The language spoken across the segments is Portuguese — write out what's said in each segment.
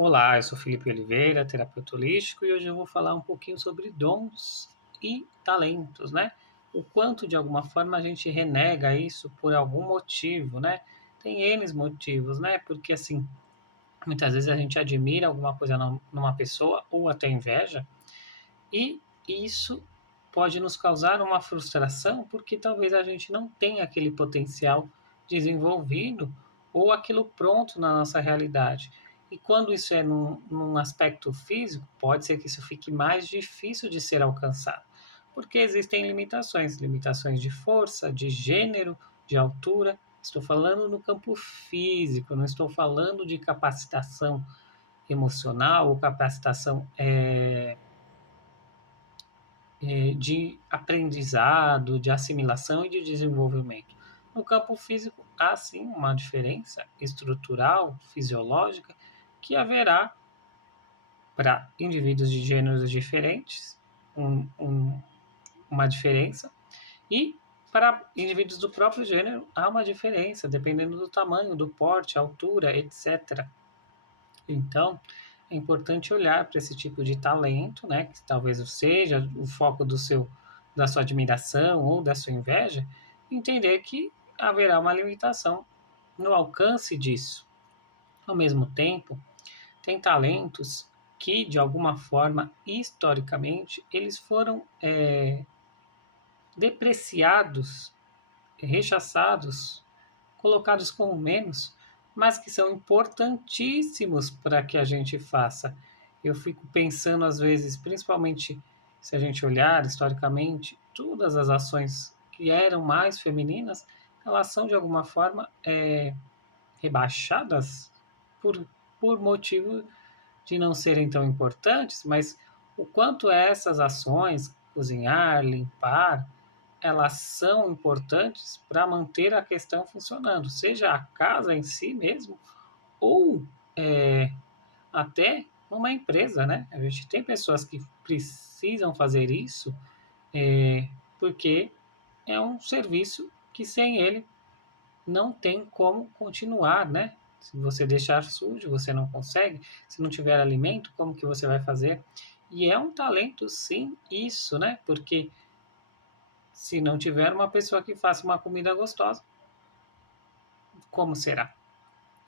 Olá, eu sou Felipe Oliveira, terapeuta holístico, e hoje eu vou falar um pouquinho sobre dons e talentos, né? O quanto de alguma forma a gente renega isso por algum motivo, né? Tem N motivos, né? Porque assim, muitas vezes a gente admira alguma coisa numa pessoa ou até inveja, e isso pode nos causar uma frustração porque talvez a gente não tenha aquele potencial desenvolvido ou aquilo pronto na nossa realidade. E quando isso é num aspecto físico, pode ser que isso fique mais difícil de ser alcançado, porque existem limitações, limitações de força, de gênero, de altura. Estou falando no campo físico, não estou falando de capacitação emocional ou capacitação de aprendizado, de assimilação e de desenvolvimento. No campo físico, há sim uma diferença estrutural, fisiológica, que haverá para indivíduos de gêneros diferentes, um, um, uma diferença, e para indivíduos do próprio gênero há uma diferença, dependendo do tamanho, do porte, altura, etc. Então, é importante olhar para esse tipo de talento, né, que talvez seja o foco da sua admiração ou da sua inveja, e entender que haverá uma limitação no alcance disso. Ao mesmo tempo, tem talentos que, de alguma forma, historicamente, eles foram depreciados, rechaçados, colocados como menos, mas que são importantíssimos para que a gente faça. Eu fico pensando, às vezes, principalmente se a gente olhar historicamente, todas as ações que eram mais femininas, elas são de alguma forma rebaixadas por, por motivo de não serem tão importantes, mas o quanto essas ações, cozinhar, limpar, elas são importantes para manter a questão funcionando, seja a casa em si mesmo, ou é, até numa empresa, né? A gente tem pessoas que precisam fazer isso porque é um serviço que sem ele não tem como continuar, né? Se você deixar sujo, você não consegue. Se não tiver alimento, como que você vai fazer? E é um talento, sim, isso, né? Porque se não tiver uma pessoa que faça uma comida gostosa, como será?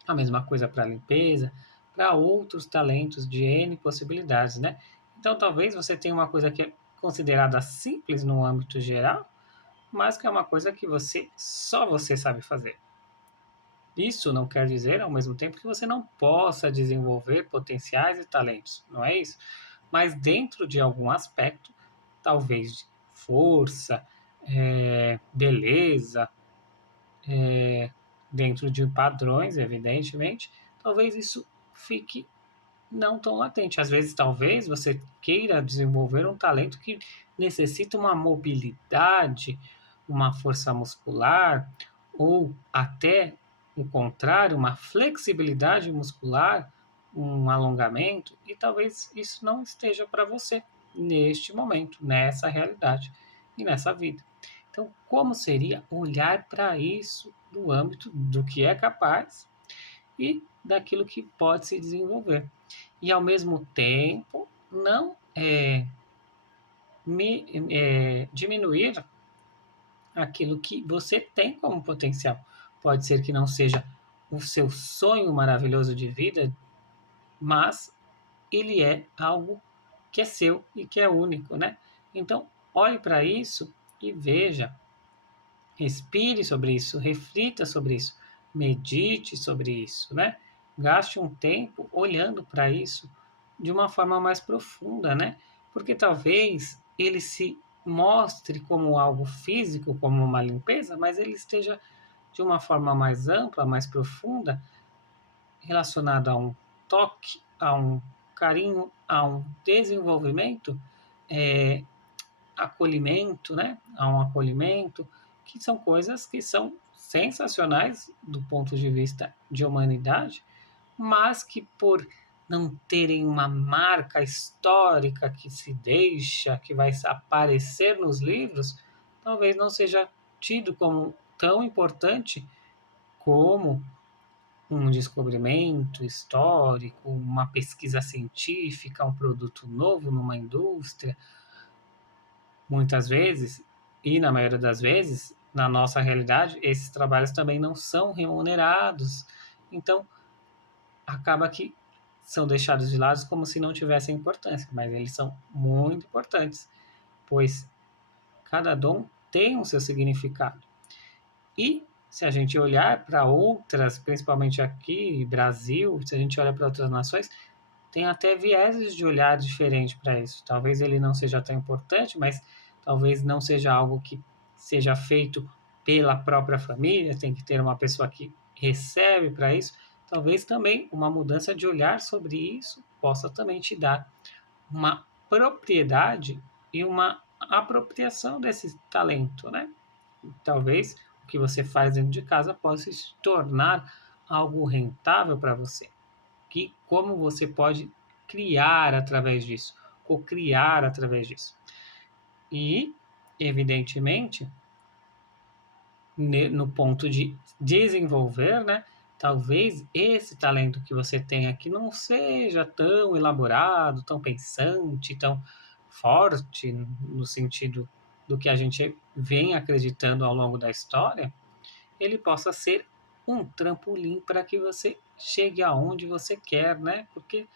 A mesma coisa para limpeza, para outros talentos de N possibilidades, né? Então, talvez você tenha uma coisa que é considerada simples no âmbito geral, mas que é uma coisa que só você sabe fazer. Isso não quer dizer, ao mesmo tempo, que você não possa desenvolver potenciais e talentos, não é isso? Mas dentro de algum aspecto, talvez de força, beleza, dentro de padrões, evidentemente, talvez isso fique não tão latente. Às vezes, talvez você queira desenvolver um talento que necessita uma mobilidade, uma força muscular, ou até o contrário, uma flexibilidade muscular, um alongamento, e talvez isso não esteja para você neste momento, nessa realidade e nessa vida. Então, como seria olhar para isso do âmbito do que é capaz e daquilo que pode se desenvolver? E, ao mesmo tempo, não diminuir aquilo que você tem como potencial. Pode ser que não seja o seu sonho maravilhoso de vida, mas ele é algo que é seu e que é único, né? Então, olhe para isso e veja, respire sobre isso, reflita sobre isso, medite sobre isso, né? Gaste um tempo olhando para isso de uma forma mais profunda, né? Porque talvez ele se mostre como algo físico, como uma limpeza, mas ele esteja de uma forma mais ampla, mais profunda, relacionado a um toque, a um carinho, a um desenvolvimento, é, acolhimento, né? A um acolhimento, que são coisas que são sensacionais do ponto de vista de humanidade, mas que por não terem uma marca histórica que se deixa, que vai aparecer nos livros, talvez não seja tido como tão importante como um descobrimento histórico, uma pesquisa científica, um produto novo numa indústria, muitas vezes, e na maioria das vezes, na nossa realidade, esses trabalhos também não são remunerados. Então, acaba que são deixados de lado como se não tivessem importância, mas eles são muito importantes, pois cada dom tem um seu significado. E se a gente olhar para outras, principalmente aqui, Brasil, se a gente olha para outras nações, tem até vieses de olhar diferente para isso. Talvez ele não seja tão importante, mas talvez não seja algo que seja feito pela própria família, tem que ter uma pessoa que recebe para isso. Talvez também uma mudança de olhar sobre isso possa também te dar uma propriedade e uma apropriação desse talento, né? Talvez o que você faz dentro de casa possa se tornar algo rentável para você. Que como você pode criar através disso, ou criar através disso. E, evidentemente, no ponto de desenvolver, né? Talvez esse talento que você tem aqui não seja tão elaborado, tão pensante, tão forte no sentido do que a gente vem acreditando ao longo da história, ele possa ser um trampolim para que você chegue aonde você quer, né? Porque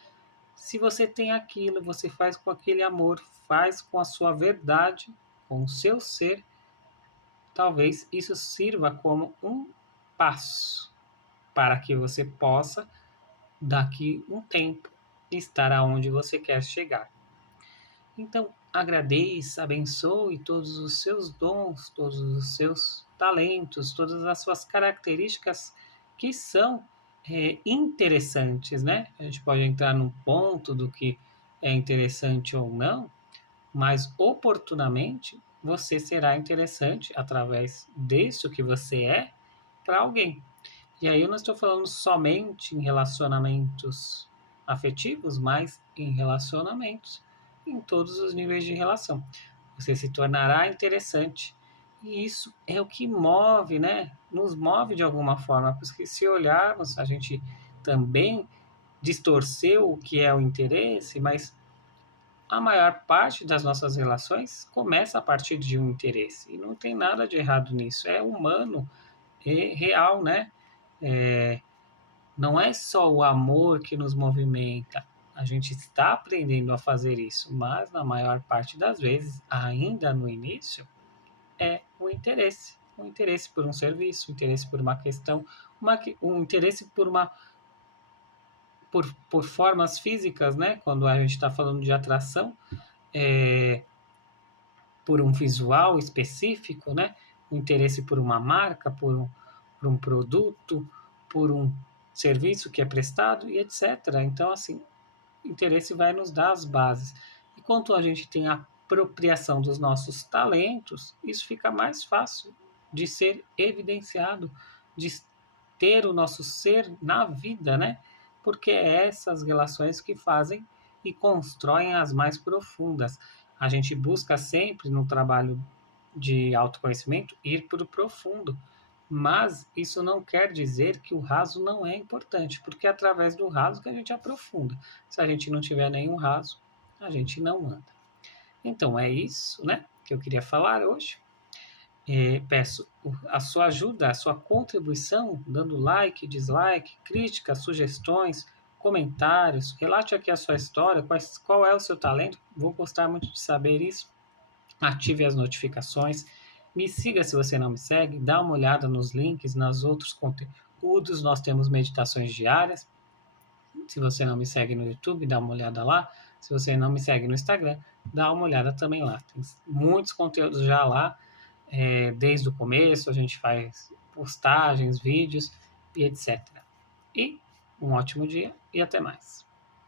se você tem aquilo, você faz com aquele amor, faz com a sua verdade, com o seu ser, talvez isso sirva como um passo para que você possa, daqui um tempo, estar aonde você quer chegar. Então, agradeça, abençoe todos os seus dons, todos os seus talentos, todas as suas características que são interessantes, né? A gente pode entrar num ponto do que é interessante ou não, mas oportunamente você será interessante através disso que você é para alguém. E aí eu não estou falando somente em relacionamentos afetivos, mas em relacionamentos em todos os níveis de relação. Você se tornará interessante. E isso é o que move, né? Nos move de alguma forma, porque se olharmos, a gente também distorceu o que é o interesse, mas a maior parte das nossas relações começa a partir de um interesse. E não tem nada de errado nisso. É humano, é real, né? É, não é só o amor que nos movimenta. A gente está aprendendo a fazer isso, mas na maior parte das vezes, ainda no início, é o interesse. O interesse por um serviço, o interesse por uma questão, um interesse por formas físicas, né? Quando a gente está falando de atração, é, por um visual específico, né? O interesse por uma marca, por um produto, por um serviço que é prestado e etc. Então, assim, interesse vai nos dar as bases. E quanto a gente tem a apropriação dos nossos talentos, isso fica mais fácil de ser evidenciado, de ter o nosso ser na vida, né? Porque é essas relações que fazem e constroem as mais profundas. A gente busca sempre no trabalho de autoconhecimento ir para o profundo, mas isso não quer dizer que o raso não é importante, porque é através do raso que a gente aprofunda. Se a gente não tiver nenhum raso, a gente não anda. Então é isso, né, que eu queria falar hoje. Peço a sua ajuda, a sua contribuição, dando like, dislike, críticas, sugestões, comentários. Relate aqui a sua história, qual é o seu talento. Vou gostar muito de saber isso. Ative as notificações. Me siga se você não me segue. Dá uma olhada nos links, nos outros conteúdos. Nós temos meditações diárias. Se você não me segue no YouTube, dá uma olhada lá. Se você não me segue no Instagram, dá uma olhada também lá. Tem muitos conteúdos já lá. Desde o começo, a gente faz postagens, vídeos e etc. E um ótimo dia e até mais.